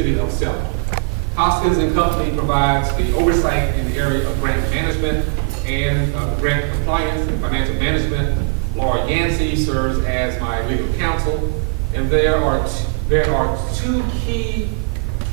city of Selma. Hoskins and Company provides the oversight in the area of grant management and grant compliance and financial management. Laura Yancey serves as my legal counsel, and there are two key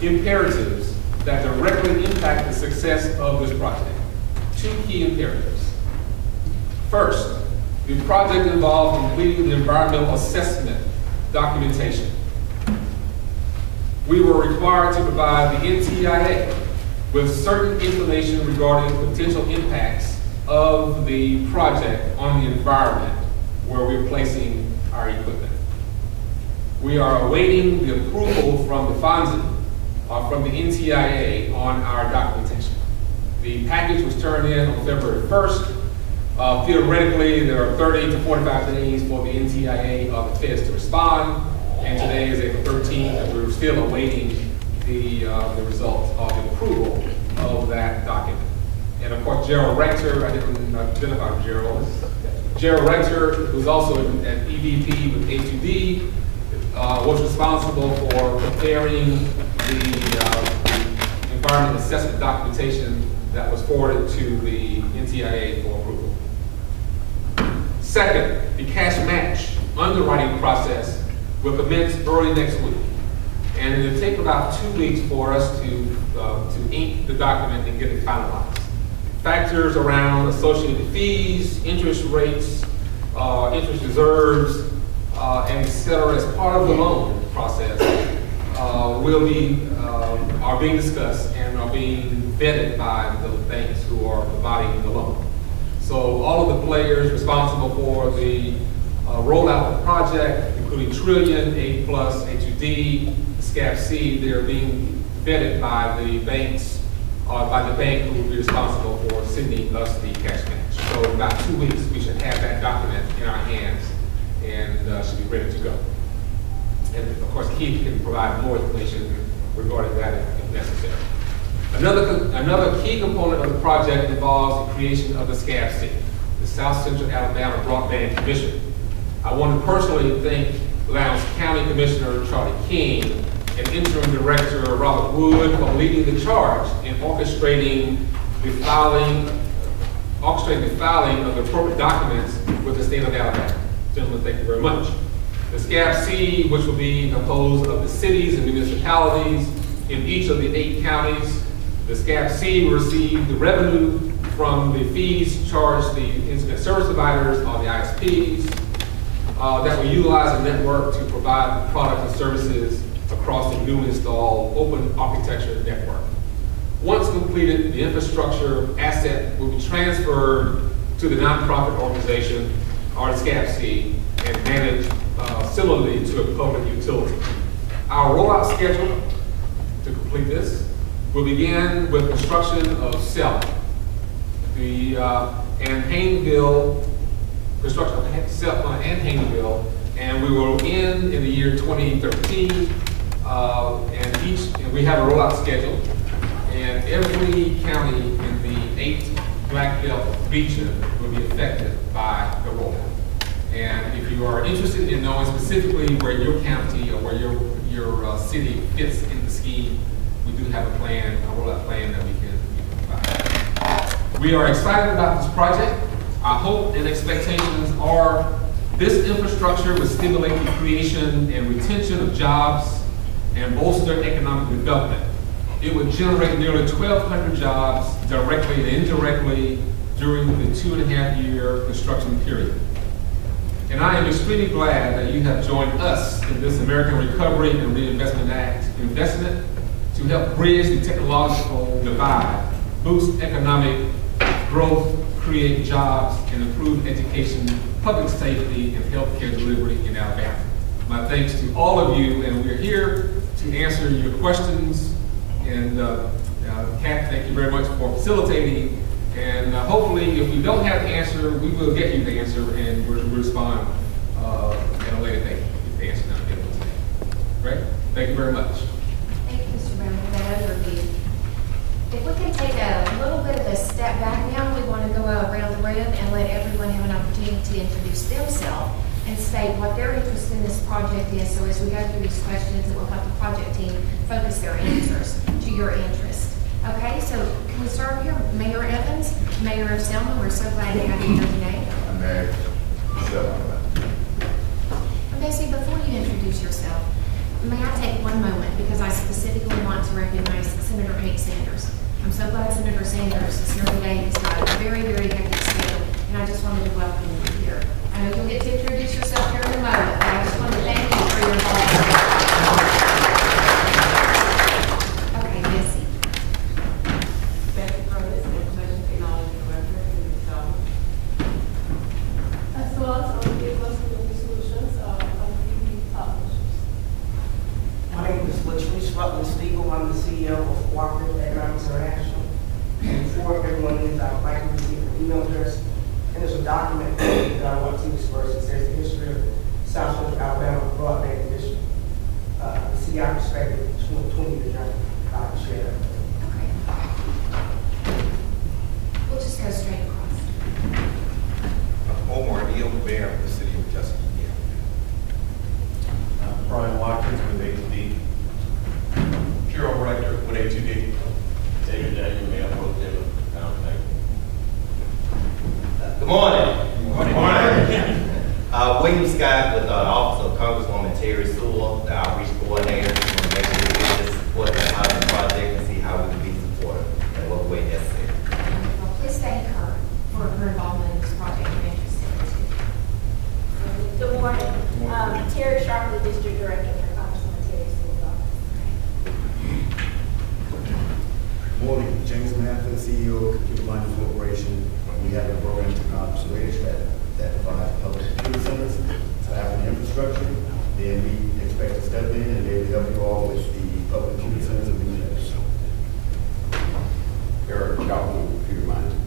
imperatives that directly impact the success of this project. Two key imperatives. First, the project involves completing the environmental assessment documentation. We were required to provide the NTIA with certain information regarding potential impacts of the project on the environment where we're placing our equipment. We are awaiting the approval from the FONSI, from the NTIA on our documentation. The package was turned in on February 1st. Theoretically, there are 30 to 45 days for the NTIA of the feds to respond, and today is April 13th, and we're still awaiting the results of the approval of that document. And of course, Gerald Rector, I didn't identify Gerald. Gerald Rector, who's also an EVP with A2D, was responsible for preparing the environmental assessment documentation that was forwarded to the NTIA for approval. Second, the cash match underwriting process will commence early next week. And it'll take about 2 weeks for us to ink the document and get it finalized. Factors around associated fees, interest rates, interest reserves, and et cetera, as part of the loan process, are being discussed and are being vetted by the banks who are providing the loan. So all of the players responsible for the rollout of the project, including Trillion, A+, A2D, SCABC, they're being vetted by the banks, by the bank who will be responsible for sending us the cash match. So in about 2 weeks, we should have that document in our hands and should be ready to go. And of course, Keith can provide more information regarding that if necessary. Another key component of the project involves the creation of the SCABC, the South Central Alabama Broadband Commission. I want to personally thank Lowndes County Commissioner Charlie King and Interim Director Robert Wood for leading the charge in orchestrating the filing of the appropriate documents with the state of Alabama. Gentlemen, thank you very much. The SCABC, which will be composed of the cities and municipalities in each of the 8 counties. The SCABC will receive the revenue from the fees charged the internet service providers or the ISPs that will utilize the network to provide products and services across the newly installed open architecture network. Once completed, the infrastructure asset will be transferred to the nonprofit organization or the SCABC and managed similarly to a public utility. Our rollout schedule to complete this will begin with construction of Selma, and Hayneville, construction of Selma and Hayneville, and we will end in the year 2013. And we have a rollout schedule, and every county in the 8 Black Belt region will be affected by the rollout. And if you are interested in knowing specifically where your county or where your city fits in the scheme, we do have a plan, a rollout plan that we can provide. We are excited about this project. Our hope and expectations are this infrastructure will stimulate the creation and retention of jobs and bolster economic development. It would generate nearly 1,200 jobs directly and indirectly during the 2.5-year construction period. And I am extremely glad that you have joined us in this American Recovery and Reinvestment Act investment to help bridge the technological divide, boost economic growth, create jobs, and improve education, public safety, and healthcare delivery in Alabama. My thanks to all of you, and we're here to answer your questions. And Kat, thank you very much for facilitating. And hopefully, if we don't have the answer, we will get you the answer, and we'll respond at a later date if the answer is not given today. Great? Thank you very much. Thank you, Mr. Brown, for that overview. If we can take a little bit of a step back now, we want to go around the room and let everyone have an opportunity to introduce themselves. and state what their interest in this project is. So as we go through these questions, it will help the project team focus their answers to your interest. Okay, so can we start here? Mayor Evans, Mayor of Selma, we're so glad to have you here today. I'm Mayor Selma. And Bessie, before you introduce yourself, may I take one moment because I specifically want to recognize Senator Hank Sanders. I'm so glad Senator Sanders is here today. He's got a very, very hectic schedule, and I just wanted to welcome you here. I know you'll get to introduce yourself here in a moment, but I just want to thank you for your involvement. Okay, Bessie. Information Technology Director in Selma. As well as solutions of PPP partnerships. My name is Latrice Rutland-Stiegel. I'm the CEO of Cooperative Economics International. And before everyone is, I would like to receive an email address. And there's a document that I want to disperse. It says the history of South Central Alabama Broadband Commission. The CI perspective, 20 years journey. I can share that. Okay. We'll just go straight across. Omar Neal, Mayor of the City of Tuskegee. Brian Watkins with A2D. Gerald Rector with A2D. David Daniel, Mayor Pro Tem of Town. Good morning. Good morning. William Scott with the Office of Congresswoman Terry Sewell, the outreach coordinator. We want to make sure we can support that housing project and see how we can be supportive and what way necessary. Well, please thank her for her involvement in this project and interest in it. Good morning. Terry Sharpley, District Director for Congresswoman Terry Sewell's office. Good morning, James Manford, CEO of Computer Mining Corporation. We have a program to conservation that provides public computer centers to African infrastructure. Then we expect to step in and they will help you all with the public computer centers of the United. Eric Calhoun, Computer Mining.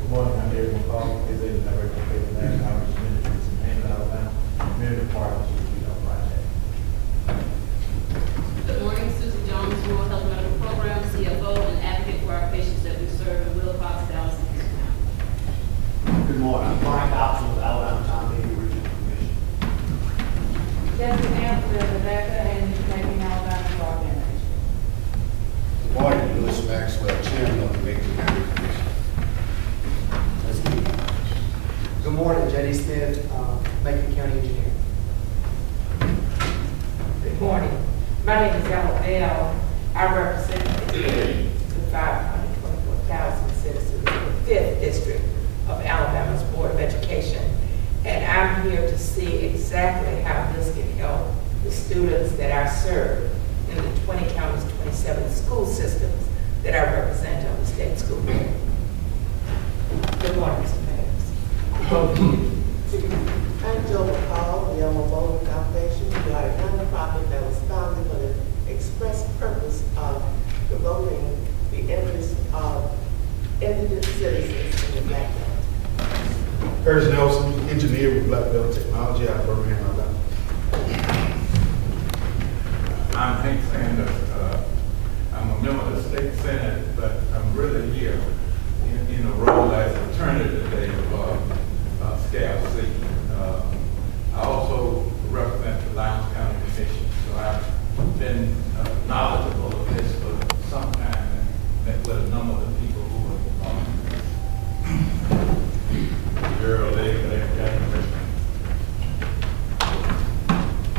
Good morning, I'm David McCall, Executive Director of Faith and National Outreach Ministries in Hammond, Alabama, Community Partnership Project. Good morning, Susan Jones, Rural Health Medical Program, CFO, and advocate for our patients that we serve in Wilcox, Dallas, and Houston County. Good morning, I'm Brian Dobson with Alabama Town Meeting Regional Commission. Jessica Anthony, Rebecca, and Making Alabama Broadband Commission. Good morning, Louis Maxwell, Chairman of the Macon County Commission. Good morning, J.D. Smith, Macon County Engineer. Good morning. My name is Ella Bell. I represent the 524,000 citizens of the 5th District of Alabama's Board of Education. And I'm here to see exactly how this can help the students that I serve in the 20 counties, 27 school systems that I represent on the state school board. Good morning, Mr. Mayor. I'm Joe McCall, the Alabama Broadband Foundation. We are a nonprofit that was founded for the express purpose of promoting the interests of indigent citizens in the Black Belt. Curtis Nelson, engineer with Black Belt Technology out of Birmingham, Alabama. I'm Hank Sanders. I'm a member of the State Senate, but I'm really here in a role as attorney today of SCABC. I also represent the Lowndes County Commission, so I've been knowledgeable of this for some time and met with a number of the people who are involved. Gerald David, County Commission.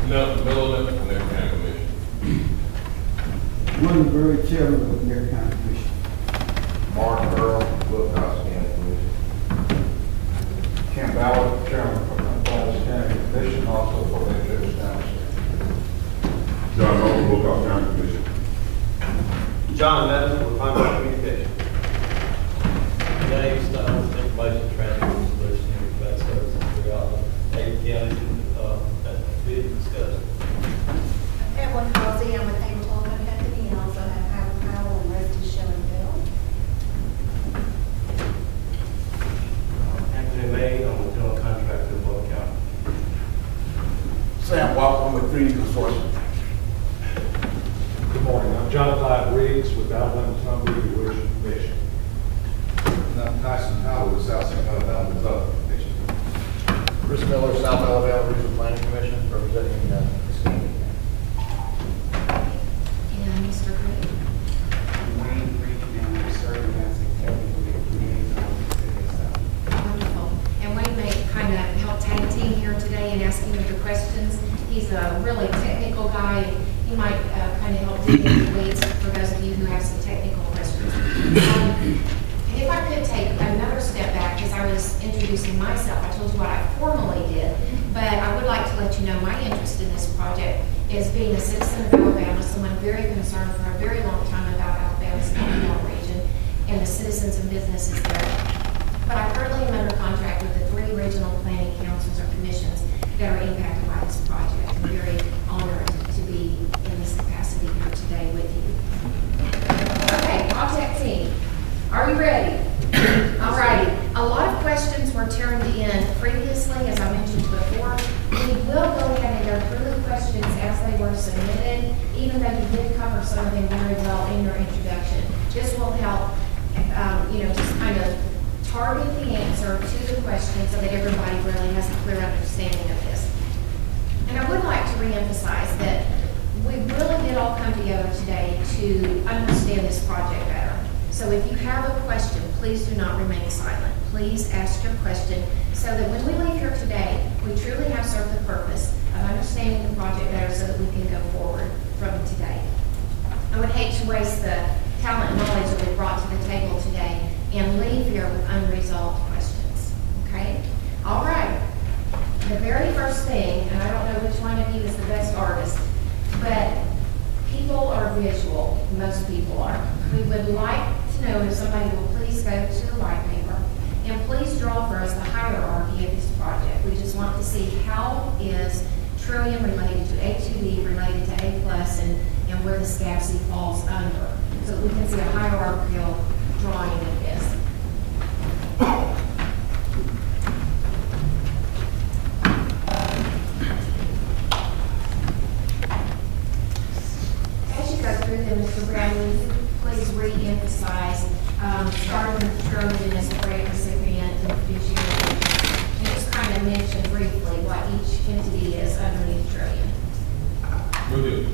Nelson Miller, Macon County Commission. William Berry, Chairman of the Macon County Commission. Mark Earl, Wilcox County Commission. Kim Ballard, Chairman of Dallas County Commission, also for the Davis Township. John Nolan, Wilcox County Commission. John Meadows with Primary Communication. James Stone, Information Transfer Solution and Request Services throughout 8 counties that we discussed. Evelyn Halsey, I'm with Able Telephone Company, and also have Howard Powell and Rusty Show and Bill. Anthony May, I'm with General Contractor of Boyd County. Sam Walker with 3D Consortium. Good morning, I'm John Clyde Riggs with Alabama Town Meeting Regional Commission. And I'm Tyson Howard with South Central Alabama Development Commission. Mr. Miller, South Alabama Regional Planning Commission, representing Tuskegee. And Mr. Green. Wayne Green, and I'm serving as executive liaison for the city of South. Wonderful. And Wayne may kind of help tag team here today in asking you the questions. He's a really technical guy. He might kind of help dig into the weeds for those of you who have some technical questions. If I could take another step back, as I was introducing myself, I told you what I formally did, but I would like to let you know my interest in this project is being a citizen of Alabama, someone very concerned for a very long time about Alabama's Alabama region and the citizens and businesses there. But I currently am under contract with the 3 regional planning councils or commissions that are impacted by this project. I'm very honored to be in this capacity here today with you. Okay, project team, are you ready? All righty. A lot of questions were turned in previously, as I mentioned before. We will go ahead and go through the questions as they were submitted, even though you did cover some of them very well in your introduction. This will help, just kind of target the answer to the question so that everybody really has a clear understanding of this. And I would like to reemphasize that we really did all come together today to understand this project better. So if you have a question, please do not remain silent. Please ask your question so that when we leave here today, we truly have served the purpose of understanding the project better so that we can go forward from today. I would hate to waste the talent and knowledge that we brought to the table today and leave here with unresolved questions, okay? All right, the very first thing, and I don't know which one of you is the best artist, but people are visual, most people are. We would like to know if somebody will please go to the white paper and please draw for us the hierarchy of this project. We just want to see how is trillion related to A2B, related to A+, and where the SCABC falls under, so that we can see a hierarchical drawing of this. As you go through them, Mr. Brown, will you please re-emphasize, starting with trillion as the grant recipient and fiduciary, and just kind of mention briefly what each entity is underneath trillion. Will do.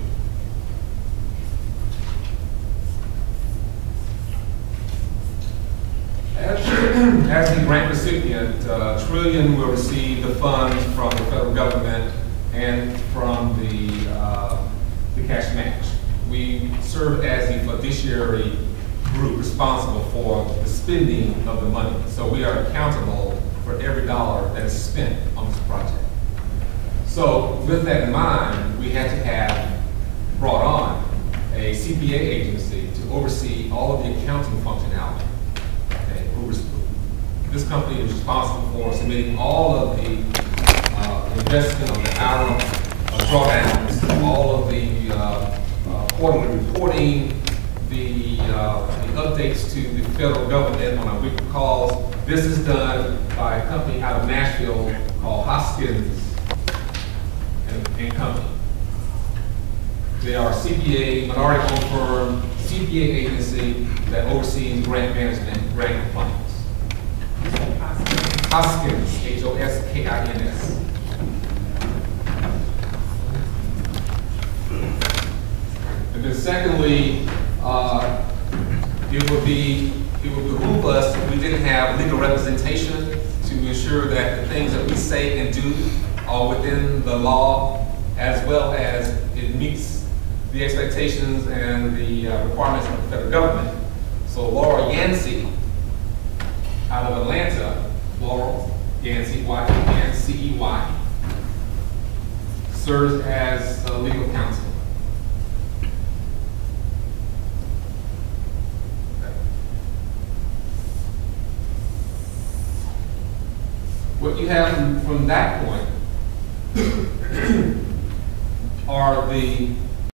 As the grant recipient, Trillion will receive the funds from the federal government and from the cash match. We serve as the fiduciary group responsible for the spending of the money. So we are accountable for every dollar that is spent on this project. So with that in mind, we had to have brought on a CPA agency to oversee all of the accounting functionality. Okay, this company is responsible for submitting all of the investment of the hour drawdowns, all of the quarterly reporting, the updates to the federal government on our weekly calls. This is done by a company out of Nashville called Hoskins and Company. They are a CPA, minority-owned firm, CPA agency that oversees grant management, grant compliance. Hoskins, Hoskins. And then secondly, it would behoove us if we didn't have legal representation to ensure that the things that we say and do are within the law, as well as it meets the expectations and the requirements of the federal government. So Laura Yancey, out of Atlanta, Laura Yancey, Y-A-N-C-E-Y, serves as legal counsel. What you have from that point are the